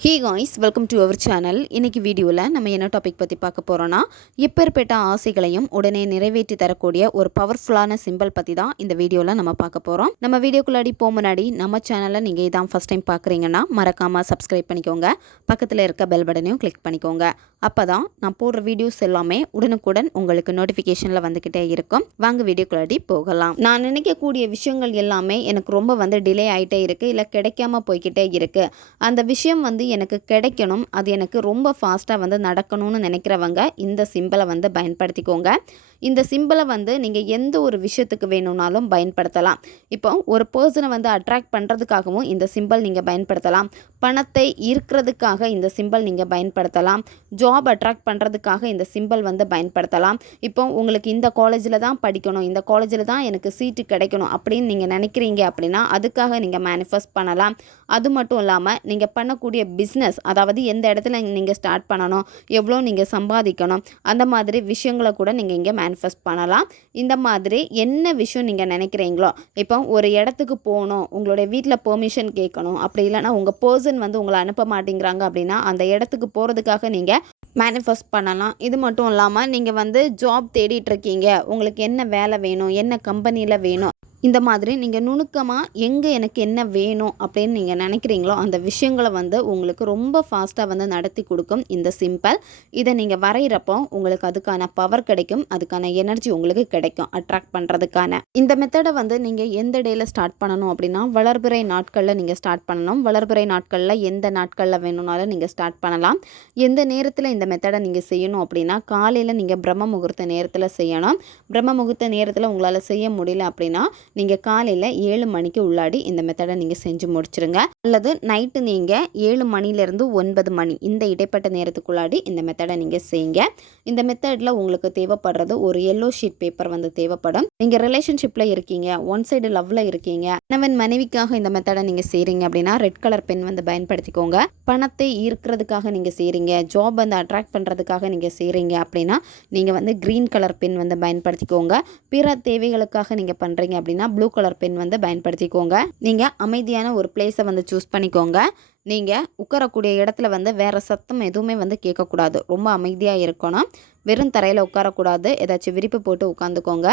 Hey guys welcome to our channel இன்றைக்கி வீடியோவில் நம்ம என்ன டாபிக் பற்றி பார்க்க போகிறோன்னா எப்பேற்பட்ட ஆசைகளையும் உடனே நிறைவேற்றி தரக்கூடிய ஒரு பவர்ஃபுல்லான சிம்பிள் பற்றி தான் இந்த வீடியோவில் நம்ம பார்க்க போகிறோம் நம்ம வீடியோக்குள்ளாடி போக முன்னாடி நம்ம சேனலை நீங்கள் இதான் ஃபஸ்ட் டைம் பார்க்குறீங்கன்னா மறக்காமல் சப்ஸ்கிரைப் பண்ணிக்கோங்க. பக்கத்தில் இருக்க பெல் பட்டனையும் கிளிக் பண்ணிக்கோங்க. அப்போ தான் நான் போடுற வீடியோஸ் எல்லாமே உடனுக்குடன் உங்களுக்கு நோட்டிஃபிகேஷனில் வந்துக்கிட்டே இருக்கும். வாங்க வீடியோக்குள்ளாடி போகலாம். நான் நினைக்கக்கூடிய விஷயங்கள் எல்லாமே எனக்கு ரொம்ப வந்து டிலே ஆகிட்டே இருக்குது இல்லை கிடைக்காம போய்கிட்டே இருக்குது அந்த விஷயம் வந்து எனக்கு கிடைக்கணும். அது எனக்கு ரொம்ப ஃபாஸ்ட்டாக வந்து நடக்கணும்னு நினைக்கிறவங்க இந்த சிம்பிளை வந்து பயன்படுத்திக்கோங்க. இந்த சிம்பிளை வந்து நீங்கள் எந்த ஒரு விஷயத்துக்கு வேணும்னாலும் பயன்படுத்தலாம். இப்போ ஒரு பர்சனை வந்து அட்ராக்ட் பண்ணுறதுக்காகவும் இந்த சிம்பிள் நீங்கள் பயன்படுத்தலாம். பணத்தை ஈர்க்கிறதுக்காக இந்த சிம்பிள் நீங்கள் பயன்படுத்தலாம். ஜாப் அட்ராக்ட் பண்ணுறதுக்காக இந்த சிம்பிள் வந்து பயன்படுத்தலாம். இப்போ உங்களுக்கு இந்த காலேஜில் தான் படிக்கணும் இந்த காலேஜில் தான் எனக்கு சீட்டு கிடைக்கணும் அப்படின்னு நீங்கள் நினைக்கிறீங்க அப்படின்னா அதுக்காக நீங்கள் மேனிஃபெஸ்ட் பண்ணலாம். அது மட்டும் இல்லாமல் நீங்கள் பண்ணக்கூடிய பிஸ்னஸ் அதாவது எந்த இடத்துல நீங்கள் ஸ்டார்ட் பண்ணணும் எவ்வளோ நீங்கள் சம்பாதிக்கணும் அந்த மாதிரி விஷயங்களை கூட நீங்கள் இங்கே மேனிஃபெஸ்ட் பண்ணலாம். இந்த மாதிரி என்ன விஷயம் நீங்கள் நினைக்கிறீங்களோ இப்போ ஒரு இடத்துக்கு போகணும் உங்களுடைய வீட்டில் பெர்மிஷன் கேட்கணும் அப்படி இல்லைன்னா உங்கள் பர்சன் வந்து உங்களை அனுப்ப மாட்டேங்கிறாங்க அப்படின்னா அந்த இடத்துக்கு போகிறதுக்காக நீங்கள் மேனிஃபெஸ்ட் பண்ணலாம். இது மட்டும் இல்லாமல் நீங்கள் வந்து ஜாப் தேடிட்டு இருக்கீங்க. உங்களுக்கு என்ன வேலை வேணும் என்ன கம்பெனியில் வேணும் இந்த மாதிரி நீங்கள் நுணுக்கமாக எங்கே எனக்கு என்ன வேணும் அப்படின்னு நீங்கள் நினைக்கிறீங்களோ அந்த விஷயங்களை வந்து உங்களுக்கு ரொம்ப ஃபாஸ்ட்டாக வந்து நடத்தி கொடுக்கும் இந்த சிம்பிள் இதை நீங்கள் வரைகிறப்போ உங்களுக்கு அதுக்கான பவர் கிடைக்கும் அதுக்கான எனர்ஜி உங்களுக்கு கிடைக்கும் அட்ராக்ட் பண்ணுறதுக்கான இந்த மெத்தடை வந்து நீங்கள் எந்த டேயில் ஸ்டார்ட் பண்ணணும் அப்படின்னா வளர்பிறை நாட்களில் நீங்கள் ஸ்டார்ட் பண்ணணும் வளர்பிறை நாட்களில் எந்த நாட்களில் வேணும்னாலும் நீங்கள் ஸ்டார்ட் பண்ணலாம். எந்த நேரத்தில் இந்த மெத்தடை நீங்கள் செய்யணும் அப்படின்னா காலையில் நீங்கள் பிரம்ம முகூர்த்த நேரத்தில் செய்யணும். பிரம்ம முகூர்த்த நேரத்தில் உங்களால் செய்ய முடியல அப்படின்னா நீங்கள் காலையில் ஏழு மணிக்கு உள்ளாடி இந்த மெத்தடை நீங்கள் செஞ்சு முடிச்சிருங்க. அல்லது நைட்டு நீங்கள் ஏழு மணிலேருந்து ஒன்பது மணி இந்த இடைப்பட்ட நேரத்துக்குள்ளாடி இந்த மெத்தடை நீங்கள் செய்யுங்க. இந்த மெத்தடில் உங்களுக்கு தேவைப்படுறது ஒரு எல்லோ ஷீட் பேப்பர் வந்து தேவைப்படும். நீங்கள் ரிலேஷன்ஷிப்பில் இருக்கீங்க ஒன் சைடு லவ்வில் இருக்கீங்க கணவன் மனைவிக்காக இந்த மெத்தடை நீங்கள் செய்கிறீங்க அப்படின்னா ரெட் கலர் பென் வந்து பயன்படுத்திக்கோங்க. பணத்தை ஈர்க்கிறதுக்காக நீங்கள் செய்கிறீங்க ஜாப் வந்து அட்ராக்ட் பண்ணுறதுக்காக நீங்கள் செய்கிறீங்க அப்படின்னா நீங்கள் வந்து க்ரீன் கலர் பென் வந்து பயன்படுத்திக்கோங்க. பிற தேவைகளுக்காக நீங்கள் பண்ணுறீங்க அப்படின்னா ப்ளூ கலர் பென் வந்து பயன்படுத்திக்கோங்க. நீங்கள் அமைதியான ஒரு பிளேஸை வந்து சூஸ் பண்ணிக்கோங்க. நீங்கள் உட்காரக்கூடிய இடத்துல வந்து வேறு சத்தம் எதுவுமே வந்து கேட்கக்கூடாது. ரொம்ப அமைதியாக இருக்கணும். வெறும் தரையில் உட்காரக்கூடாது. ஏதாச்சும் விரிப்பு போட்டு உட்காந்துக்கோங்க.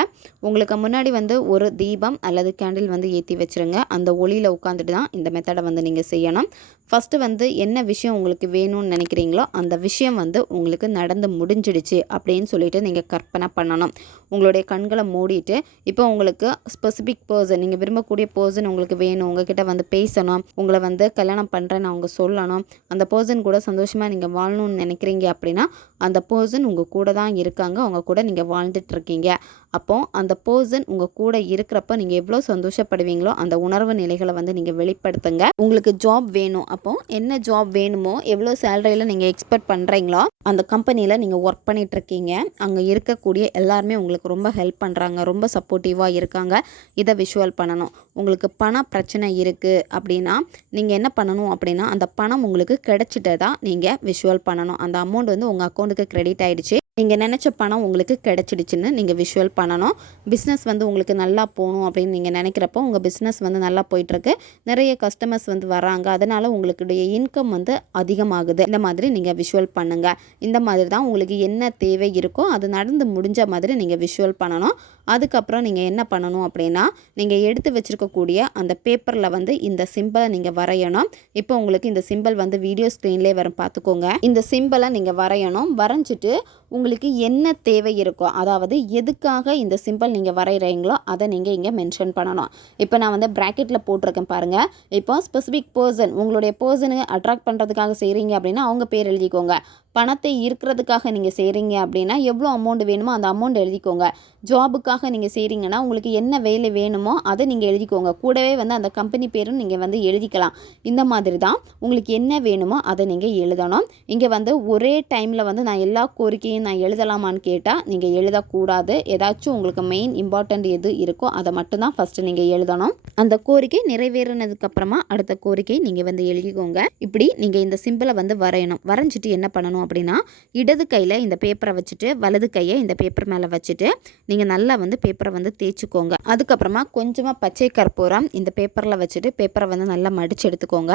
உங்களுக்கு முன்னாடி வந்து ஒரு தீபம் அல்லது கேண்டில் வந்து ஏற்றி வச்சுருங்க. அந்த ஒளியில் உட்காந்துட்டு தான் இந்த மெத்தடை வந்து நீங்கள் செய்யணும். ஃபஸ்ட்டு வந்து என்ன விஷயம் உங்களுக்கு வேணும்னு நினைக்கிறீங்களோ அந்த விஷயம் வந்து உங்களுக்கு நடந்து முடிஞ்சிடுச்சு அப்படின்னு சொல்லிட்டு நீங்கள் கற்பனை பண்ணணும். உங்களுடைய கண்களை மூடிட்டு இப்போ உங்களுக்கு ஸ்பெசிஃபிக் பர்சன் நீங்கள் விரும்பக்கூடிய பர்சன் உங்களுக்கு வேணும். உங்ககிட்ட வந்து பேசணும். உங்களை வந்து கல்யாணம் பண்ணுற அவங்க சொல்லணும். அந்த பர்சன் கூட சந்தோஷமாக நீங்கள் வாழணும்னு நினைக்கிறீங்க அப்படின்னா அந்த பர்சன் உங்கள் கூட தான் இருக்காங்க. அவங்க கூட நீங்கள் வாழ்ந்துட்டுருக்கீங்க அப்போது அந்த பர்சன் உங்கள் கூட இருக்கிறப்ப நீங்கள் எவ்வளோ சந்தோஷப்படுவீங்களோ அந்த உணர்வு நிலைகளை வந்து நீங்கள் வெளிப்படுத்துங்க. உங்களுக்கு ஜாப் வேணும். அப்போது என்ன ஜாப் வேணுமோ எவ்வளோ சேலரியில் நீங்கள் எக்ஸ்பெக்ட் பண்ணுறீங்களோ அந்த கம்பெனியில் நீங்கள் ஒர்க் பண்ணிகிட்ருக்கீங்க இருக்கீங்க அங்கே இருக்கக்கூடிய எல்லாருமே உங்களுக்கு ரொம்ப ஹெல்ப் பண்ணுறாங்க ரொம்ப சப்போர்ட்டிவாக இருக்காங்க. இதை விஷுவல் பண்ணணும். உங்களுக்கு பண பிரச்சனை இருக்குது அப்படின்னா நீங்கள் என்ன பண்ணணும் அப்படின்னா அந்த பணம் உங்களுக்கு கிடைச்சிட்டு தான் நீங்கள் விஷுவல் பண்ணணும். அந்த அமௌண்ட் வந்து உங்கள் அக்கௌண்ட் அக்கௌண்ட்டுக்கு கிரெடிட் ஆகிடுச்சு நீங்கள் நினச்ச பணம் உங்களுக்கு கிடச்சிடுச்சின்னு நீங்கள் விஷுவல் பண்ணணும். பிஸ்னஸ் வந்து உங்களுக்கு நல்லா போகணும் அப்படின்னு நீங்கள் நினைக்கிறப்போ உங்கள் பிஸ்னஸ் வந்து நல்லா போயிட்டுருக்கு. நிறைய கஸ்டமர்ஸ் வந்து வராங்க. அதனால் உங்களுடைய இன்கம் வந்து அதிகமாகுது. இந்த மாதிரி நீங்கள் விஷுவல் பண்ணுங்கள் இந்த மாதிரி தான் உங்களுக்கு என்ன தேவை இருக்கோ அது நடந்து முடிஞ்ச மாதிரி நீங்கள் விஷுவல் பண்ணணும். அதுக்கப்புறம் நீங்கள் என்ன பண்ணணும் அப்படின்னா நீங்கள் எடுத்து வச்சுருக்கக்கூடிய அந்த பேப்பரில் வந்து இந்த சிம்பிளை நீங்கள் வரையணும். இப்போ உங்களுக்கு இந்த சிம்பிள் வந்து வீடியோ ஸ்க்ரீன்லேயே வரும். பார்த்துக்கோங்க. இந்த சிம்பிளை நீங்கள் வரையணும். வரைஞ்சிட்டு உங்களுக்கு என்ன தேவை இருக்கோ அதாவது எதுக்காக இந்த சிம்பிள் நீங்கள் வரைகிறீங்களோ அதை நீங்கள் இங்கே மென்ஷன் பண்ணணும். இப்போ நான் வந்து ப்ராக்கெட்டில் போட்டிருக்கேன் பாருங்கள் இப்போ ஸ்பெசிஃபிக் பர்சன் உங்களுடைய பர்சனுக்கு அட்ராக்ட் பண்ணுறதுக்காக செய்கிறீங்க அப்படின்னா அவங்க பேர் எழுதிக்கோங்க. பணத்தை இருக்கிறதுக்காக நீங்கள் செய்கிறீங்க அப்படின்னா எவ்வளோ அமௌண்ட் வேணுமோ அந்த அமௌண்ட் எழுதிக்கோங்க. ஜாபுக்காக நீங்கள் செய்கிறீங்கன்னா உங்களுக்கு என்ன வேலை வேணுமோ அதை நீங்கள் எழுதிக்கோங்க. கூடவே வந்து அந்த கம்பெனி பேரும் நீங்கள் வந்து எழுதிக்கலாம். இந்த மாதிரி தான் உங்களுக்கு என்ன வேணுமோ அதை நீங்கள் எழுதணும். இங்கே வந்து ஒரே டைமில் வந்து நான் எல்லா கோரிக்கையும் நான் எழுதலாமான்னு கேட்டால் நீங்கள் எழுதக்கூடாது. ஏதாச்சும் உங்களுக்கு மெயின் இம்பார்ட்டண்ட் எது இருக்கோ அதை மட்டும்தான் ஃபஸ்ட்டு நீங்கள் எழுதணும். அந்த கோரிக்கை நிறைவேறினதுக்கப்புறமா அடுத்த கோரிக்கை நீங்கள் வந்து எழுதிக்கோங்க. இப்படி நீங்கள் இந்த சிம்பிளை வந்து வரையணும். வரைஞ்சிட்டு என்ன பண்ணணும் அப்படின்னா இடது கையில் இந்த பேப்பரை வச்சுட்டு வலது கையை இந்த பேப்பர் மேலே வச்சுட்டு நீங்கள் நல்லா வந்து பேப்பரை வந்து தேய்ச்சிக்கோங்க. அதுக்கப்புறமா கொஞ்சமாக பச்சை கற்பூரம் இந்த பேப்பரில் வச்சுட்டு பேப்பரை வந்து நல்லா மடித்து எடுத்துக்கோங்க.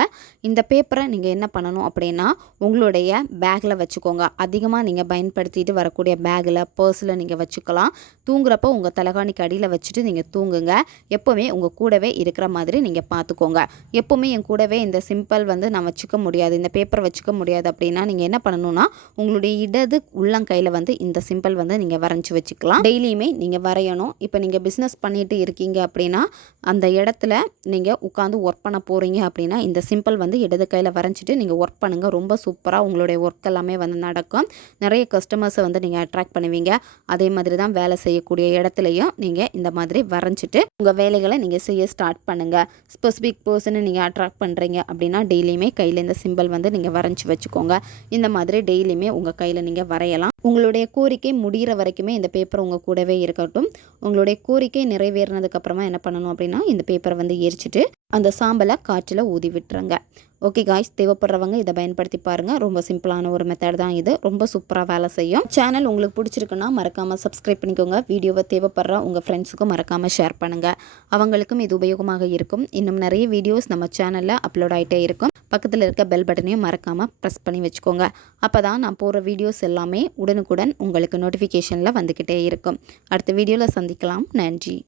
இந்த பேப்பரை நீங்கள் என்ன பண்ணணும் அப்படின்னா உங்களுடைய பேக்கில் வச்சுக்கோங்க. அதிகமாக நீங்கள் பயன்படுத்தி மாற்றிட்டு வரக்கூடிய பேக்கில் பர்ஸில் நீங்கள் வச்சுக்கலாம். தூங்குறப்போ உங்கள் தலைகாணிக்கு அடியில் வச்சுட்டு நீங்கள் தூங்குங்க. எப்போவுமே உங்கள் கூடவே இருக்கிற மாதிரி நீங்கள் பார்த்துக்கோங்க. எப்போவுமே என் கூடவே இந்த சிம்பிள் வந்து நான் வச்சுக்க முடியாது இந்த பேப்பர் வச்சுக்க முடியாது அப்படின்னா நீங்கள் என்ன பண்ணணும்னா உங்களுடைய இடது உள்ளங்கையில் வந்து இந்த சிம்பிள் வந்து நீங்கள் வரைஞ்சி வச்சுக்கலாம். டெய்லியுமே நீங்கள் வரையணும். இப்போ நீங்கள் பிஸ்னஸ் பண்ணிட்டு இருக்கீங்க அப்படின்னா அந்த இடத்துல நீங்கள் உட்காந்து ஒர்க் பண்ண போகிறீங்க அப்படின்னா இந்த சிம்பிள் வந்து இடது கையில் வரைஞ்சிட்டு நீங்கள் ஒர்க் பண்ணுங்கள் ரொம்ப சூப்பராக உங்களுடைய ஒர்க் எல்லாமே வந்து நடக்கும். நிறைய கஸ்டமர்ஸை வந்து நீங்கள் அட்ராக்ட் பண்ணுவீங்க. அதே மாதிரி தான் வேலை செய்யக்கூடிய இடத்துலையும் நீங்கள் இந்த மாதிரி வரைஞ்சிட்டு உங்கள் வேலைகளை நீங்கள் செய்ய ஸ்டார்ட் பண்ணுங்கள் ஸ்பெசிஃபிக் பர்சனை நீங்கள் அட்ராக்ட் பண்ணுறீங்க அப்படின்னா டெய்லியுமே கையில் இந்த சிம்பிள் வந்து நீங்கள் வரைஞ்சி வச்சுக்கோங்க. இந்த மாதிரி டெய்லியுமே உங்கள் கையில் நீங்கள் வரையலாம். உங்களுடைய கோரிக்கை முடிகிற வரைக்குமே இந்த பேப்பர் உங்கள் கூடவே இருக்கட்டும். உங்களுடைய கோரிக்கை நிறைவேறினதுக்கப்புறமா என்ன பண்ணணும் அப்படின்னா இந்த பேப்பரை வந்து எரிச்சிட்டு அந்த சாம்பலை காற்றில் ஊதி விட்டுருங்க. ஓகே காய்ஸ் தேவைப்படுறவங்க இதை பயன்படுத்தி பாருங்கள் ரொம்ப சிம்பிளான ஒரு மெத்தட் தான் இது. ரொம்ப சூப்பராக வேலை செய்யும். சேனல் உங்களுக்கு பிடிச்சிருக்குன்னா மறக்காமல் சப்ஸ்கிரைப் பண்ணிக்கோங்க. வீடியோவை தேவைப்படுற உங்கள் ஃப்ரெண்ட்ஸுக்கும் மறக்காமல் ஷேர் பண்ணுங்கள் அவங்களுக்கும் இது உபயோகமாக இருக்கும். இன்னும் நிறைய வீடியோஸ் நம்ம சேனலில் அப்லோட் ஆகிட்டே இருக்கும். பக்கத்தில் இருக்க பெல் பட்டனையும் மறக்காமல் ப்ரெஸ் பண்ணி வச்சுக்கோங்க. அப்போ தான் நான் போகிற வீடியோஸ் எல்லாமே உடனுக்குடன் உங்களுக்கு நோட்டிஃபிகேஷனில் வந்துக்கிட்டே இருக்கும். அடுத்த வீடியோவில் சந்திக்கலாம். நன்றி.